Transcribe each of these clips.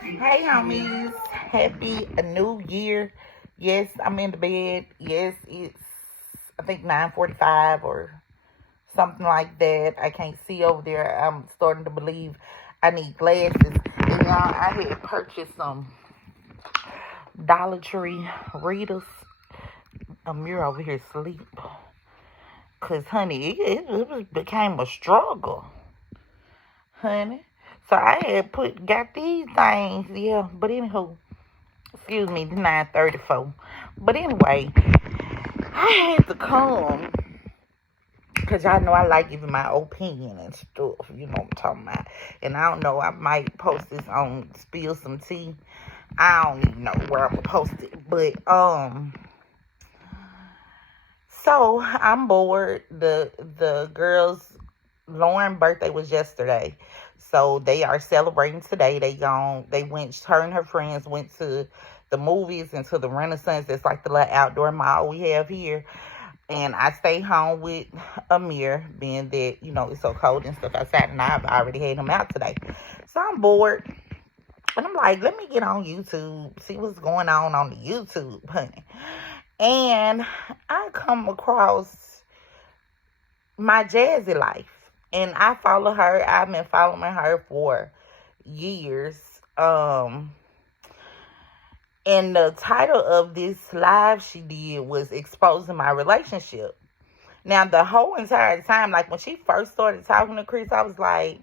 Hey homies, happy new year. Yes, I'm in the bed. Yes, it's I think 9:45 or something like that. I can't see over there. I'm starting to believe I need glasses. And y'all, I had purchased some Dollar Tree readers. Amir over here asleep. Cause honey, it became a struggle, honey. So I had got these things, yeah. But anywho, excuse me, 9:34. But anyway, I had to come because y'all know I like giving my opinion and stuff. You know what I'm talking about. And I don't know, I might post this on Spill Some Tea. I don't even know where I'm gonna post it. But so I'm bored. The girls' Lauren's birthday was yesterday. So they are celebrating today. Her and her friends went to the movies and to the Renaissance. It's like the little outdoor mall we have here. And I stay home with Amir, being that, it's so cold and stuff outside, and I've already had him out today. So I'm bored. And I'm like, let me get on YouTube, see what's going on the YouTube, honey. And I come across my Jazzy life. And I follow her. I've been following her for years. And the title of this live she did was Exposing My Relationship. Now, the whole entire time, like when she first started talking to Chris, I was like,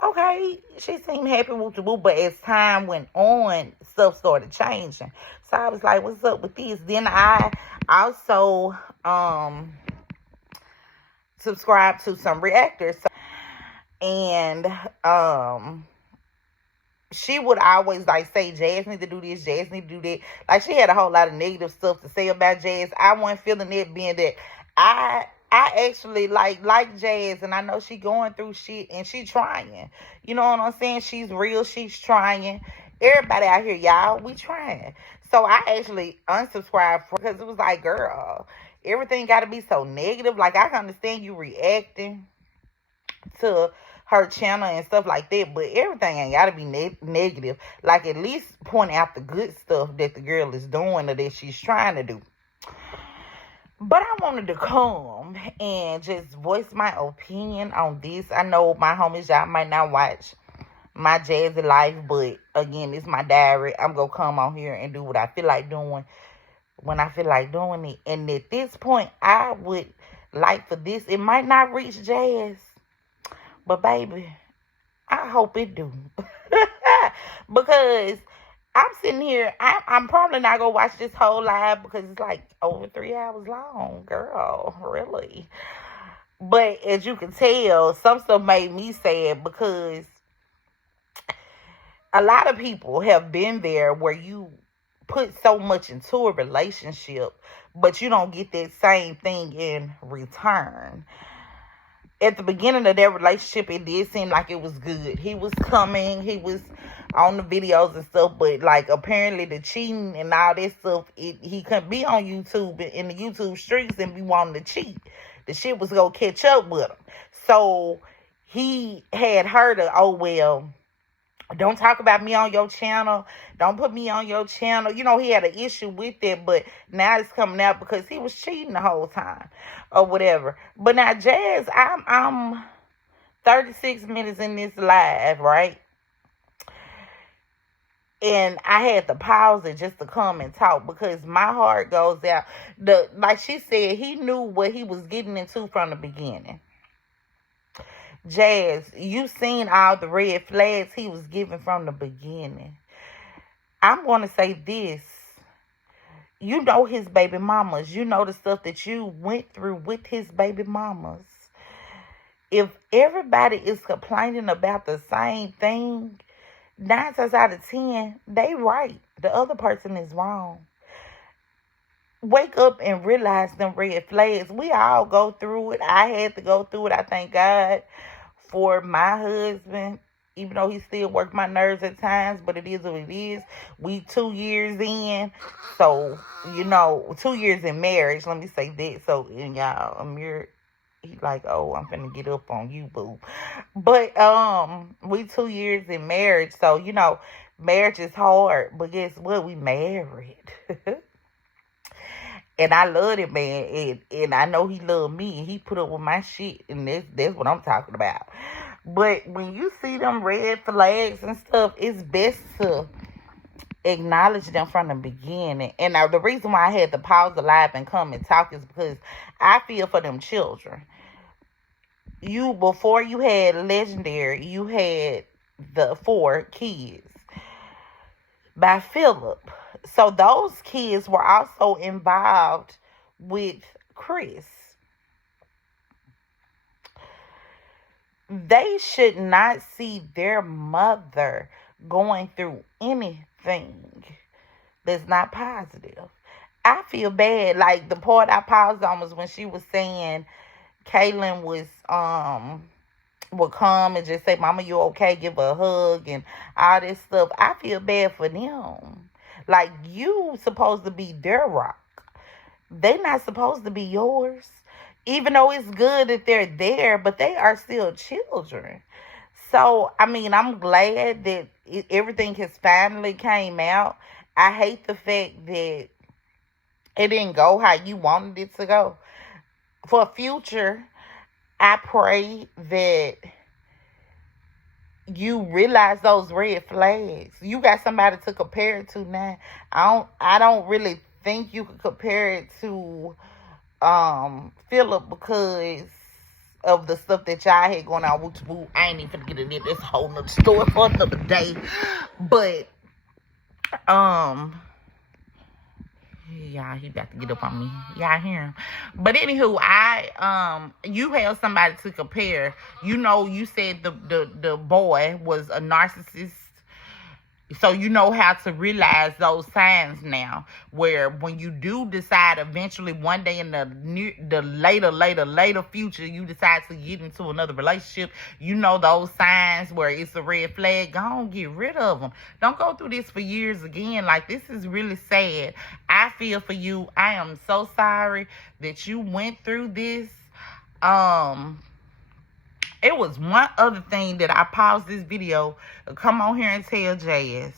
okay, she seemed happy with the boo. But as time went on, stuff started changing. So I was like, what's up with this? Then I also subscribed to some reactors. And she would always like say Jazz need to do this, Jazz need to do that. Like she had a whole lot of negative stuff to say about Jazz. I wasn't feeling it, being that I actually like Jazz, and I know she going through shit and she trying. You know what I'm saying? She's real, she's trying. Everybody out here, y'all, we trying. So I actually unsubscribed because it was like, girl, everything got to be so negative. Like I can understand you reacting to her channel and stuff like that, but everything ain't gotta be negative. Like at least point out the good stuff that the girl is doing or that she's trying to do. But I wanted to come and just voice my opinion on this. I know my homies, y'all might not watch my Jazzy life, but again, it's my diary. I'm gonna come on here and do what I feel like doing when I feel like doing it. And at this point, I would like for this, it might not reach Jazz, but baby, I hope it do. Because I'm sitting here, I'm probably not going to watch this whole live because it's like over 3 hours long. Girl, really. But as you can tell, some stuff made me sad because a lot of people have been there where you put so much into a relationship, but you don't get that same thing in return. At the beginning of their relationship, it did seem like it was good. He was coming, he was on the videos and stuff, but like apparently the cheating and all that stuff, he couldn't be on YouTube in the YouTube streets and be wanting to cheat. The shit was gonna catch up with him. So he had her to, oh well, don't talk about me on your channel. Don't put me on your channel. You know, he had an issue with it, but now it's coming out because he was cheating the whole time or whatever. But now, Jazz, I'm 36 minutes in this live, right? And I had to pause it just to come and talk because my heart goes out. Like she said, he knew what he was getting into from the beginning. Jazz, you seen all the red flags he was giving from the beginning. I'm going to say this. You know his baby mamas. You know the stuff that you went through with his baby mamas. If everybody is complaining about the same thing, 9 times out of 10, they right. The other person is wrong. Wake up and realize them red flags. We all go through it. I had to go through it. I thank God for my husband, even though he still works my nerves at times, but it is what it is. We 2 years in, so, 2 years in marriage, let me say that. So, and y'all, Amir, he like, oh, I'm finna get up on you, boo. But, we 2 years in marriage, so, Marriage is hard, but guess what? We married. And I love it, man. And I know he loved me, and he put up with my shit. And that's what I'm talking about. But when you see them red flags and stuff, it's best to acknowledge them from the beginning. And now the reason why I had to pause the live and come and talk is because I feel for them children. Before you had Legendary, you had the 4 kids by Philip. So those kids were also involved with Chris. They should not see their mother going through anything that's not positive. I feel bad. Like, the part I paused on was when she was saying Kaylin would come and just say, "Mama, you okay?" Give her a hug and all this stuff. I feel bad for them. Like, you supposed to be their rock. They not supposed to be yours. Even though it's good that they're there, but they are still children. So, I mean, I'm glad that everything has finally came out. I hate the fact that it didn't go how you wanted it to go. For future, I pray that you realize those red flags. You got somebody to compare it to now. I don't really think you could compare it to Philip because of the stuff that y'all had going on. I ain't even gonna get into this whole nother story for another day. But y'all, he about to get up on me. Y'all hear him. But anywho, you have somebody to compare. You know, you said the boy was a narcissist. So you know how to realize those signs now, where when you do decide eventually one day in the later future, you decide to get into another relationship, you know those signs where it's a red flag. Go on, get rid of them. Don't go through this for years again. Like, this is really sad. I feel for you. I am so sorry that you went through this. It was one other thing that I paused this video to come on here and tell Jazz.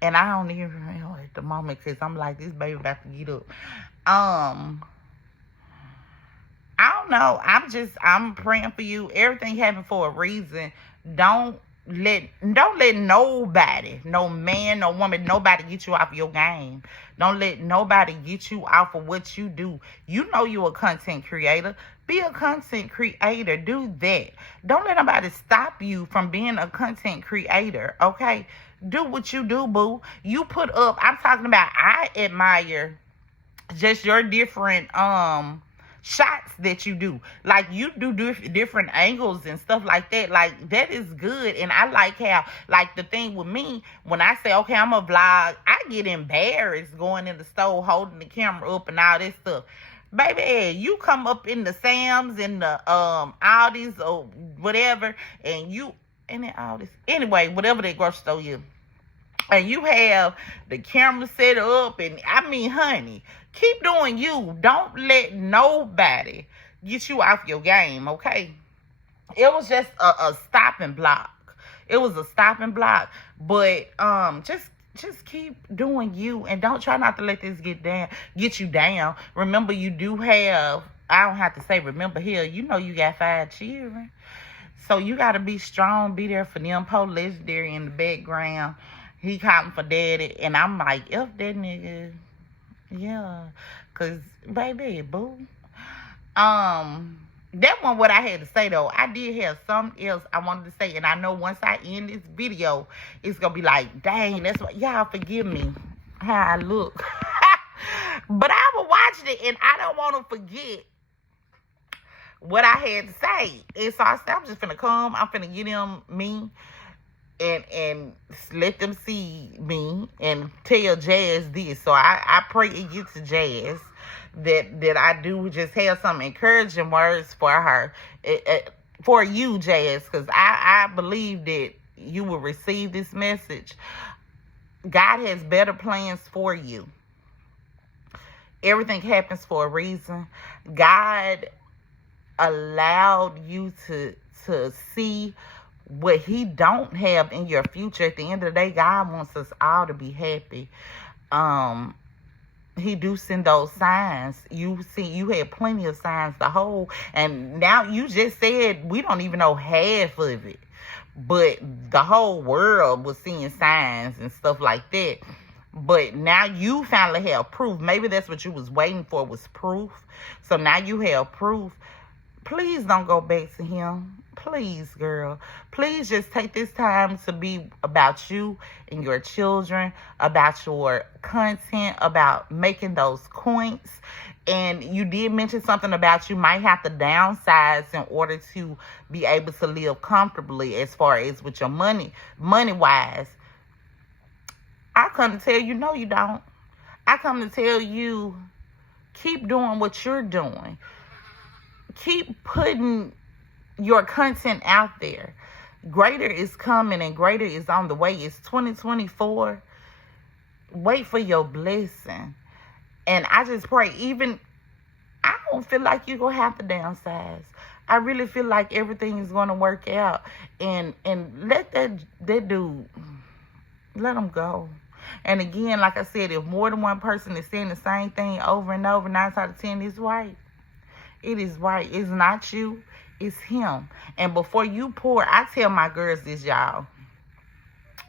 And I don't even remember at the moment because I'm like, this baby about to get up. I don't know. I'm praying for you. Everything happened for a reason. Don't let nobody, no man, no woman, nobody get you off your game. Don't let nobody get you off of what you do. You know you're a content creator. Be a content creator. Do that. Don't let nobody stop you from being a content creator, okay? Do what you do, boo. You put up, I'm talking about, I admire just your different shots that you do. Like, you do different angles and stuff like that. Like, that is good. And I like how, like, the thing with me, when I say, okay, I'm a vlog, I get embarrassed going in the store holding the camera up and all this stuff. Baby, you come up in the Sam's and the Aldi's or whatever, and all this, anyway, whatever that grocery store is, and you have the camera set up, and I mean, honey, keep doing you. Don't let nobody get you off your game, okay? It was just a stopping block. It was a stopping block. But just keep doing you, and don't try not to let this get you down. Remember, you do have, I don't have to say remember here, you know you got 5 children. So you got to be strong, be there for them. Poe Legendary in the background. He calling for daddy. And I'm like, F that nigga. Yeah. Because, baby, boo. That one what I had to say, though. I did have something else I wanted to say. And I know once I end this video, it's going to be like, dang, that's what, y'all forgive me how I look. But I was watching it, and I don't want to forget what I had to say. And so I said, I'm just finna come. I'm finna get them me and let them see me and tell Jazz this. So I pray it gets to Jazz that I do just have some encouraging words for her, for you, Jazz, because I believe that you will receive this message. God has better plans for you. Everything happens for a reason. God allowed you to see what he don't have in your future. At the end of the day, God wants us all to be happy. He do send those signs. You had plenty of signs to hold, and now you just said we don't even know half of it, but the whole world was seeing signs and stuff like that. But now you finally have proof. Maybe that's what you was waiting for, was proof. So now you have proof. Please don't go back to him. Please, girl. Please just take this time to be about you and your children, about your content, about making those coins. And you did mention something about you might have to downsize in order to be able to live comfortably as far as with your money-wise. I come to tell you, no, you don't. I come to tell you, keep doing what you're doing. Keep putting your content out there. Greater is coming and greater is on the way. It's 2024. Wait for your blessing. And I just pray, I don't feel like you're going to have to downsize. I really feel like everything is going to work out. And let that dude, let him go. And again, like I said, if more than one person is saying the same thing over and over, 9 out of 10 is right. It is right. It's not you. It's him. And before you pour, I tell my girls this, y'all,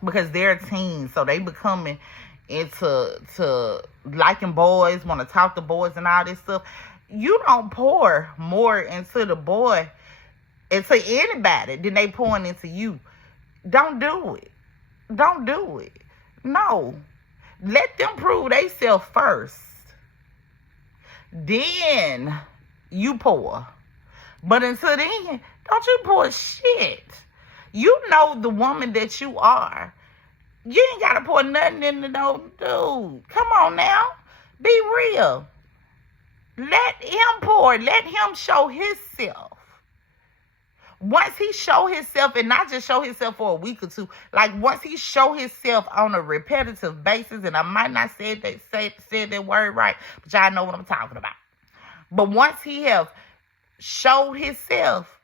because they're teens, so they becoming into liking boys, want to talk to boys and all this stuff. You don't pour more into the boy, into anybody, than they pouring into you. Don't do it. Don't do it. No. Let them prove themselves first. Then you pour. But until then, don't you pour shit. You know the woman that you are. You ain't got to pour nothing into no dude. Come on now. Be real. Let him pour. Let him show himself. Once he show himself, and not just show himself for a week or two, like once he show himself on a repetitive basis, and I might not said that word right, but y'all know what I'm talking about. But once he have showed himself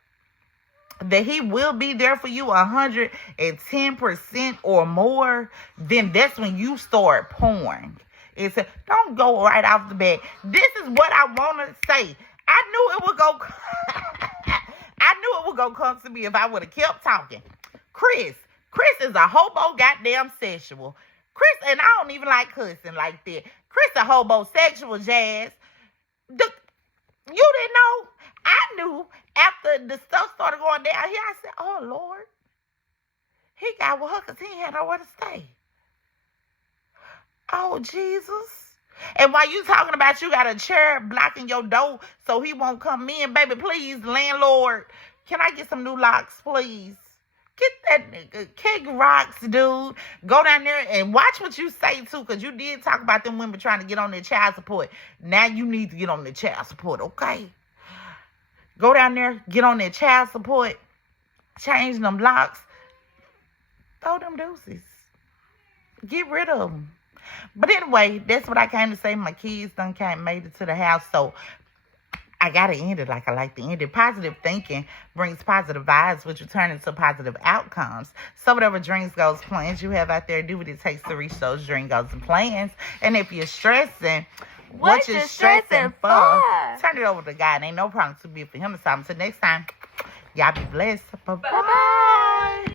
that he will be there for you 110% or more, then that's when you start pouring. It's don't go right off the bat. This is what I want to say. I knew it would go. I knew it would go come to me if I would have kept talking. Chris is a hobo goddamn sexual. Chris, and I don't even like cussing like that. Chris a homosexual, Jazz. You didn't know? I knew after the stuff started going down here. I said, oh, Lord. He got with her because he ain't had nowhere to stay. Oh, Jesus. And while you talking about you got a chair blocking your door so he won't come in, baby, please, landlord, can I get some new locks, please? Get that nigga. Kick rocks, dude. Go down there and watch what you say, too, because you did talk about them women trying to get on their child support. Now you need to get on their child support, okay? Go down there, get on their child support, change them locks, throw them deuces. Get rid of them. But anyway, that's what I came to say. My kids made it to the house, so I gotta end it like I like to end it. Positive thinking brings positive vibes, which will turn into positive outcomes. So whatever dreams, goals, plans you have out there, do what it takes to reach those dream goals and plans. And if you're stressing, what you stressing for? Turn it over to God. Ain't no problem too big for him to solve. Until next time, y'all be blessed. Bye-bye.